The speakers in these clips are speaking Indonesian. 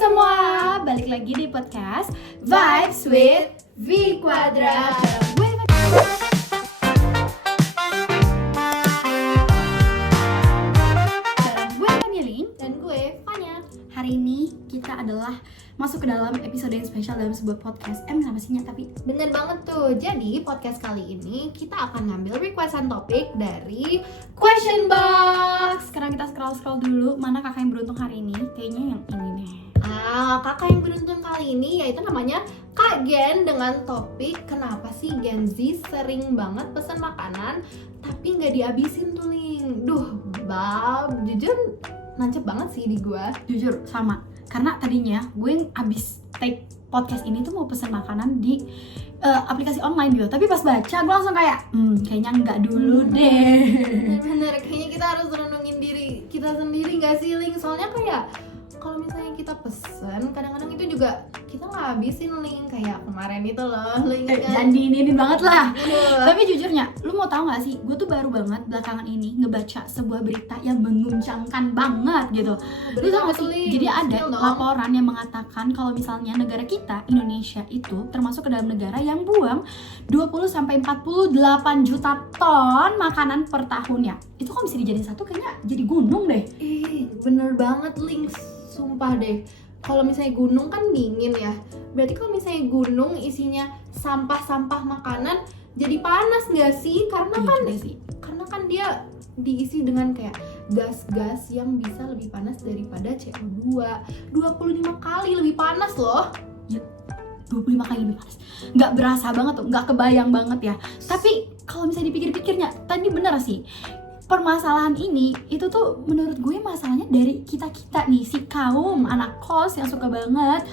semua, balik lagi di podcast Vibes with V Quadrat. Gue Kamiling Dan gue, Fanya. Hari ini kita adalah masuk ke dalam episode yang spesial dalam sebuah podcast. Kenapa sih Nya? Tapi Bener banget tuh. Jadi podcast kali ini kita akan ngambil requestan topik dari Question Box. sekarang kita scroll dulu mana kakak yang beruntung hari ini. Kayaknya yang ini deh. Kakak yang beruntung kali ini yaitu namanya Kak Gen dengan topik kenapa sih Gen Z sering banget pesan makanan tapi nggak dihabisin tuh Ling. Duh, Bab, jujur nancep banget sih di gua. Jujur sama, karena tadinya gue abis take podcast ini tuh mau pesen makanan di aplikasi online gitu. Tapi pas baca gue langsung kayak kayaknya enggak dulu deh. Bener, kayaknya kita harus renungin diri kita sendiri nggak sih Ling? Soalnya kayak kalau misalnya kita pesen, kadang-kadang itu juga kita nggak habisin Ling. Kayak kemarin itu loh, lo inget kan? Jangan diinin banget lah. Aduh. Tapi jujurnya, lu mau tahu nggak sih, gue tuh baru banget belakangan ini ngebaca sebuah berita yang menguncangkan banget gitu. Lu tau gak sih? Jadi ada laporan yang mengatakan kalau misalnya negara kita, Indonesia itu termasuk ke dalam negara yang buang 20-48 juta ton makanan per tahunnya. Itu kalau bisa dijadiin satu kayaknya jadi gunung deh. Bener banget Ling, sumpah deh. Kalau misalnya gunung kan dingin ya, berarti kalau misalnya gunung isinya sampah-sampah makanan jadi panas nggak sih? Karena kan dia diisi dengan kayak gas-gas yang bisa lebih panas daripada CO2 25 kali lebih panas loh. 25 kali lebih panas. Nggak berasa banget tuh, nggak kebayang banget ya. Tapi kalau misalnya dipikir-pikirnya, tadi bener sih. Permasalahan ini itu tuh menurut gue masalahnya dari kita nih, si kaum anak kos yang suka banget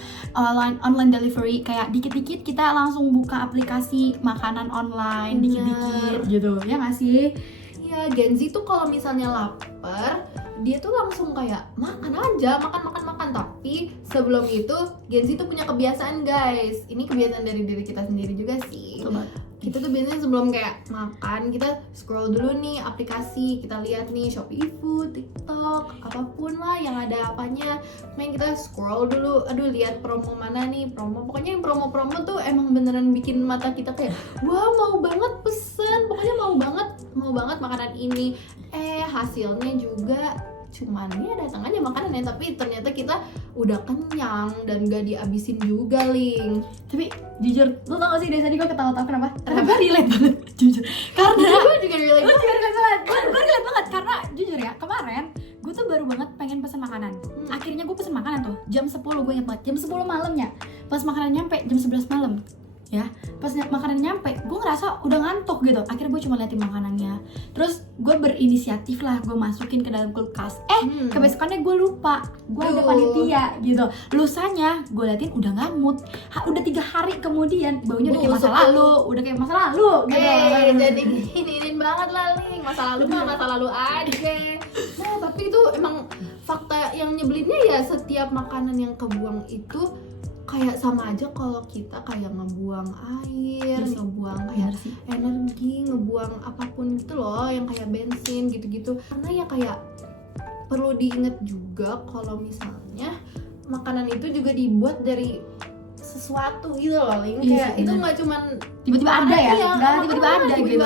online delivery. Kayak dikit-dikit kita langsung buka aplikasi makanan online, dikit-dikit gitu, ya nggak sih? Iya, Gen Z tuh kalau misalnya lapar, dia tuh langsung kayak makan aja, makan. Tapi sebelum itu Gen Z tuh punya kebiasaan guys. Ini kebiasaan dari diri kita sendiri juga sih. Coba. Kita tuh biasanya sebelum kayak makan, kita scroll dulu nih aplikasi, kita lihat nih Shopee Food, TikTok, apapun lah yang ada apanya. Main kita scroll dulu, aduh lihat promo mana nih, pokoknya yang promo-promo tuh emang beneran bikin mata kita kayak wah mau banget pesen, pokoknya mau banget makanan ini. Hasilnya juga cuman ya datang aja makanannya, tapi ternyata kita udah kenyang dan gak dihabisin juga Ling. Tapi jujur, lu tau gak sih dari tadi gue ketawa-tawa kenapa? Karena gue relate banget, jujur. Karena gue juga relate banget. Gue relate banget karena jujur ya, kemarin gue tuh baru banget pengen pesen makanan. Akhirnya gue pesen makanan tuh jam 10, gue inget banget, jam 10 malamnya. Pas makanan nyampe jam 11 malam. Ya, pas makanan nyampe, gue ngerasa udah ngantuk gitu. Akhirnya gue cuma liatin makanannya. Terus gue berinisiatif lah, gue masukin ke dalam kulkas. Kebesokannya gue lupa, gue ada panitia gitu. Lusanya gue liatin udah ngamut. Udah 3 hari kemudian, baunya udah kayak masa lalu, udah kayak masa lalu gitu. Jadi ini banget lah Ling, masa lalu mah masa lalu aja. Nah tapi itu emang fakta yang nyebelinnya ya, setiap makanan yang kebuang itu kayak sama aja kalau kita kayak ngebuang air, ngebuang kayak energi, ngebuang apapun gitu loh, yang kayak bensin gitu-gitu. Karena ya kayak perlu diingat juga kalau misalnya makanan itu juga dibuat dari sesuatu gitu loh Ling. Kayak itu nggak cuman tiba-tiba ada ya, nggak tiba-tiba ada gitu.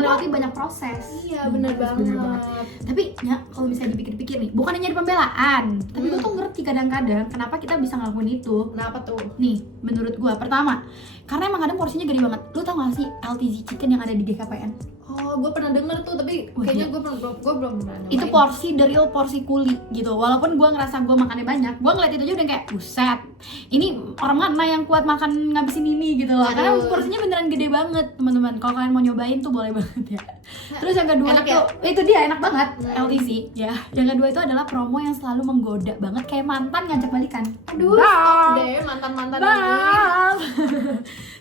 Melewati banyak proses. Iya benar banget. Tapi ya kalau misalnya dipikir-pikir nih, bukannya nyari pembelaan, tapi gue tuh ngerti kadang-kadang kenapa kita bisa ngelakuin itu. Kenapa tuh? Nih, menurut gue pertama, karena emang kadang porsinya gede banget. Lu tau gak sih LTZ Chicken yang ada di GKPN? Oh, gue pernah denger tuh, tapi kayaknya gue belum pernah nyobain. Itu porsi, the real porsi kuli gitu. Walaupun gue ngerasa gue makannya banyak, gue ngeliat itu aja udah kayak buset, ini orang mana yang kuat makan ngabisin ini gitu loh. Karena porsinya beneran gede banget teman-teman. Kalau kalian mau nyobain tuh boleh banget ya. Terus yang kedua enak tuh, itu dia enak banget LTZ ya. Yang kedua itu adalah promo yang selalu menggoda banget, kayak mantan ngajak balikan. Aduh, stop deh mantan-mantan ini.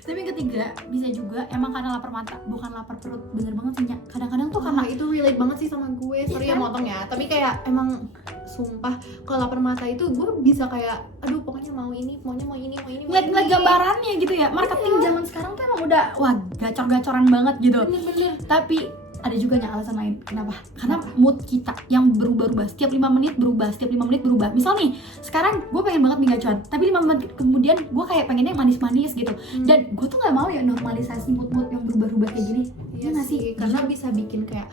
Tapi yang ketiga bisa juga emang karena lapar mata, bukan lapar perut. Bener banget sih Nya. Kadang-kadang tuh karena itu relate banget sih sama gue. Sorry ya motong ya, tapi kayak emang sumpah kalau lapar mata itu gue bisa kayak aduh pokoknya mau ini, pokoknya mau ini. Ngeliat gambarannya gitu ya. Marketing zaman sekarang tuh emang udah wah gacor-gacoran banget gitu. Bener. Tapi ada juga nya alasan lain. Kenapa? Karena mood kita yang berubah-ubah, setiap 5 menit berubah. Misal nih, sekarang gue pengen banget mie gacoan, tapi 5 menit kemudian gue kayak pengennya yang manis-manis gitu. Dan gue tuh gak mau ya normalisasi mood-mood yang berubah-ubah kayak gini. Iya nggak sih, karena bisa bikin kayak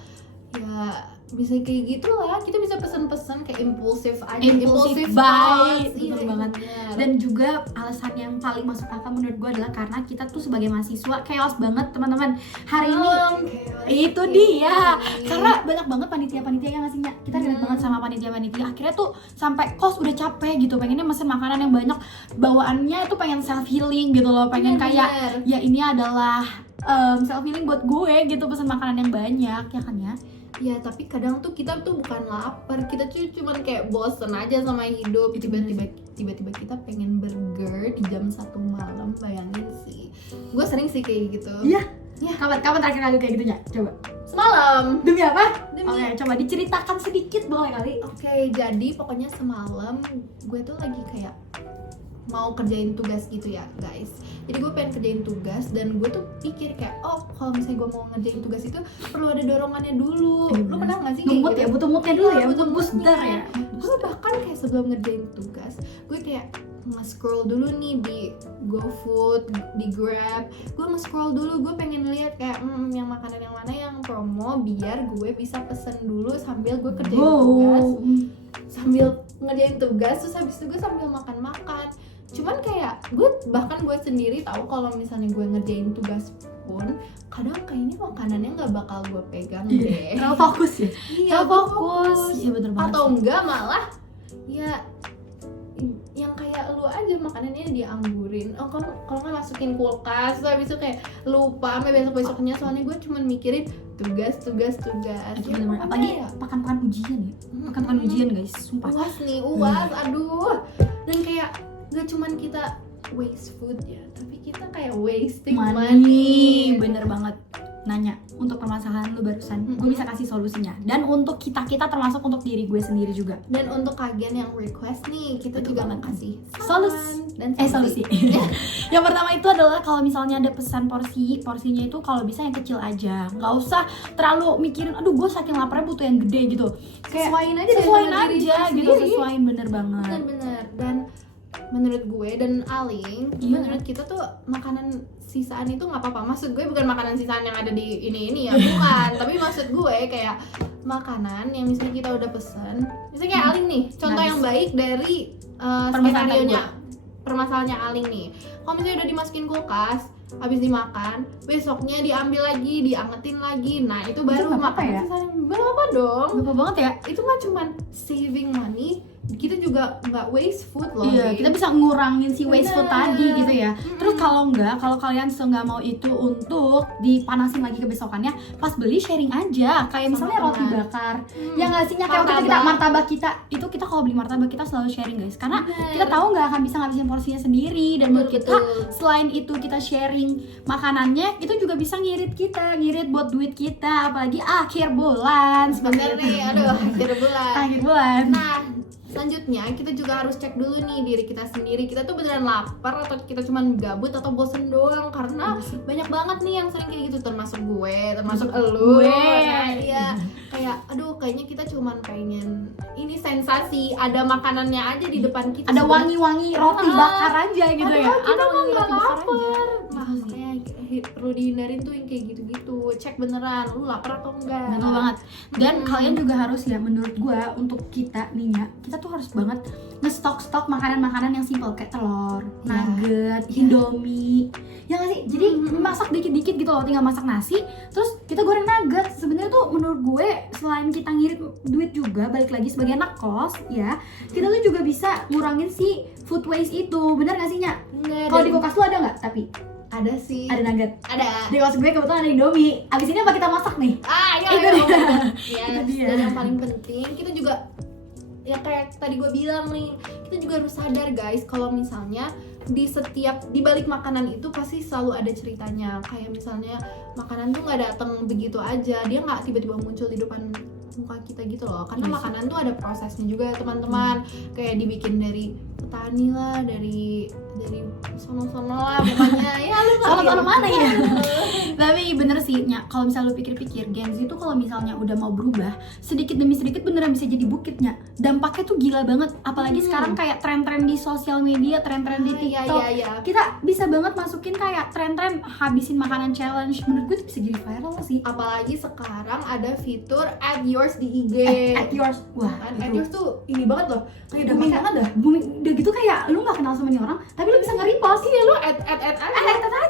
ya bisa kayak gitu lah, kita bisa pesen-pesen kayak impulsif aja, Impulsive buy, buy, betul banget. Dan juga alasan yang paling masuk akal menurut gue adalah karena kita tuh sebagai mahasiswa chaos banget teman-teman hari ini. Itu dia, karena banyak banget panitia-panitia yang ngasihnya. Kita relate banget sama panitia-panitia. Akhirnya tuh sampai kos udah capek gitu, pengennya mesen makanan yang banyak, bawaannya tuh pengen self healing gitu loh, pengen kayak ya ini adalah self healing buat gue gitu, pesen makanan yang banyak ya kan ya. Ya tapi kadang tuh kita tuh bukan lapar, kita tuh cuman kayak bosen aja sama hidup. Tiba-tiba kita pengen burger di jam 1 malam, bayangin sih. Gue sering sih kayak gitu. Iya. Ya. Kapan terakhir kali kayak gitunya? Coba. Semalam. Demi apa? Demi. Oke, coba diceritakan sedikit boleh kali. Oke, jadi pokoknya semalam gue tuh lagi kayak mau kerjain tugas gitu ya guys. Jadi gue pengen kerjain tugas dan gue tuh pikir kayak oh kalau misalnya gue mau ngerjain tugas itu perlu ada dorongannya dulu. Lu pernah nggak sih? Mood ya, butuh moodnya dulu ya, butuh butuh booster ya. Gue bahkan kayak sebelum ngerjain tugas gue kayak nge-scroll dulu nih di GoFood, di Grab. Gue nge-scroll dulu, gue pengen lihat kayak yang makanan yang mana yang promo biar gue bisa pesen dulu sambil gue kerjain tugas. Sambil ngerjain tugas, terus habis itu gue sambil makan-makan. Cuman kayak gue sendiri tahu kalau misalnya gue ngerjain tugas pun kadang kayaknya makanannya nggak bakal gue pegang deh. Terlalu fokus ya. Iya, fokus. Iya bener banget. Atau enggak malah ya yang kayak lu aja makanannya dianggurin. Oh kalau nggak masukin kulkas, terus habis itu kayak lupa sampai besoknya soalnya gue cuman mikirin tugas. Bener-bener. Apalagi pakan-pakan ujian ya. Pakan-pakan ujian guys, sumpah. Uas, aduh. Dan kayak gak cuman kita waste food ya, tapi kita kayak wasting money. Bener banget. Nanya untuk permasalahan lu barusan, gue bisa kasih solusinya. Dan untuk kita termasuk untuk diri gue sendiri juga. Dan untuk kalian yang request nih, kita Betul juga banget. kasih Solusi dan solusi. Yang pertama itu adalah kalau misalnya ada pesan porsinya itu kalau bisa yang kecil aja. Nggak usah terlalu mikirin, aduh gue saking laparnya butuh yang gede gitu. Kayak sesuaiin aja gitu, sesuaiin bener banget. Bener. Dan menurut gue dan Aling, menurut kita tuh makanan sisaan itu nggak apa-apa. Maksud gue bukan makanan sisaan yang ada di ini ya, bukan. Tapi maksud gue kayak makanan yang misalnya kita udah pesen, misalnya kayak Aling nih, contoh yang baik dari permasalahannya Aling nih. Kalau misalnya udah dimasukin kulkas, habis dimakan, besoknya diambil lagi, diangetin lagi. Nah itu baru makanan sisaan yang berapa dong? Berapa banget ya? Itu nggak cuman saving money, kita juga nggak waste food loh. Iya, kita bisa ngurangin si waste food tadi gitu ya. Terus kalau kalian nggak mau itu untuk dipanasin lagi kebesokannya, pas beli sharing aja. Kayak misalnya roti bakar. Ya nggak sih, kayak waktu kita martabak kita kalau beli martabak kita selalu sharing guys. Karena kita tahu nggak akan bisa ngabisin porsinya sendiri, dan buat kita selain itu kita sharing makanannya, itu juga bisa ngirit buat duit kita, apalagi akhir bulan. Bener nih, aduh akhir bulan. Nah selanjutnya kita juga harus cek dulu nih diri kita sendiri, kita tuh beneran lapar atau kita cuman gabut atau bosen doang. Karena banyak banget nih yang sering kayak gitu, termasuk gue, termasuk elu. Iya, kayak aduh kayaknya kita cuman pengen ini sensasi, ada makanannya aja di depan kita, ada wangi-wangi roti bakar aja gitu ya. Kita mah nggak lapar. Makanya perlu dihindarin tuh yang kayak gitu-gitu. Cek beneran lu lapar atau enggak. Betul banget. Dan kalian juga harus ya, menurut gue untuk kita nih ya, kita tuh harus banget nge-stok makanan-makanan yang simple kayak telur, nugget, indomie. Ya nggak sih? Jadi masak dikit-dikit gitu loh, tinggal masak nasi, terus kita goreng nugget. Sebenarnya tuh menurut gue selain kita ngirit duit juga, balik lagi sebagai anak kos ya, kita tuh juga bisa ngurangin si food waste itu. Bener nggak sih, Nya? Kalau di kulkas lu ada nggak? Tapi ada sih. Ada nugget. Ada. Di kulkas gue kebetulan ada Indomie. Abis ini apa kita masak nih? Dan yang paling penting kita juga ya kayak tadi gue bilang nih, kita juga harus sadar guys kalau misalnya di balik makanan itu pasti selalu ada ceritanya. Kayak misalnya makanan tuh nggak datang begitu aja, dia nggak tiba-tiba muncul di depan muka kita gitu loh. Karena makanan tuh ada prosesnya juga teman-teman. Kayak dibikin dari Tani lah, dari sono-sono lah pokoknya. Ya lu ngerti Sono-sono lah. mana ya? Tapi bener sih, Nya, kalau misalnya lu pikir-pikir, Gen Z itu kalau misalnya udah mau berubah, sedikit demi sedikit beneran bisa jadi bukitnya. Dampaknya tuh gila banget, apalagi sekarang kayak tren-tren di sosial media, tren-tren di Iya, TikTok. iya. Kita bisa banget masukin kayak tren-tren habisin makanan challenge. Menurut gue itu bisa jadi viral sih. Apalagi sekarang ada fitur add yours di IG. At yours, wah, Kan, itu add yours tuh ini banget loh. Kayak udah booming kayak- banget dah. booming, udah gitu kayak lu gak kenal sama nih orang, tapi lu bisa nge-repost. Iya lu add aja.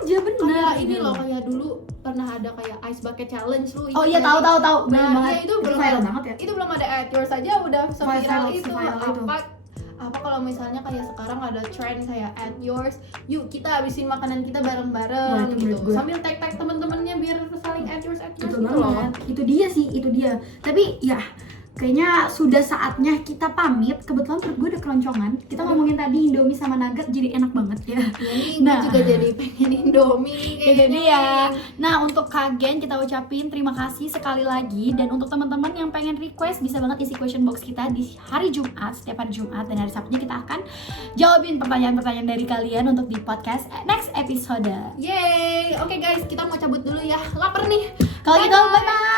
Aja bener. Kayak ini loh, kayak dulu pernah ada kayak ice bucket challenge lu. Oh ingat iya, nggak tahu sih? tahu Nah, bener banget. iya, itu belum viral ada- banget ya. Itu belum ada add yours aja udah seviral Viral, itu. seviral itu. Apa kalau misalnya kayak sekarang ada trend kayak add yours, yuk kita habisin makanan kita Wah, bareng-bareng itu gitu. menurut gue. Sambil tag-tag temen-temennya biar saling add yours Itu gitu loh. banget. Itu dia sih, itu dia. Tapi ya kayaknya sudah saatnya kita pamit. Kebetulan perut gue udah keroncongan. Kita ngomongin tadi Indomie sama nugget jadi enak banget ya. Ini Nah. gue juga jadi pengen Indomie Itu kayaknya. dia. Nah, untuk Kagen kita ucapin terima kasih sekali lagi. Dan untuk teman-teman yang pengen request, bisa banget isi question box kita di hari Jumat, setiap hari Jumat. Dan hari Sabtunya kita akan jawabin pertanyaan-pertanyaan dari kalian untuk di podcast next episode. Yeay, oke guys, kita mau cabut dulu ya. Lapar nih. Kalau gitu, bye-bye.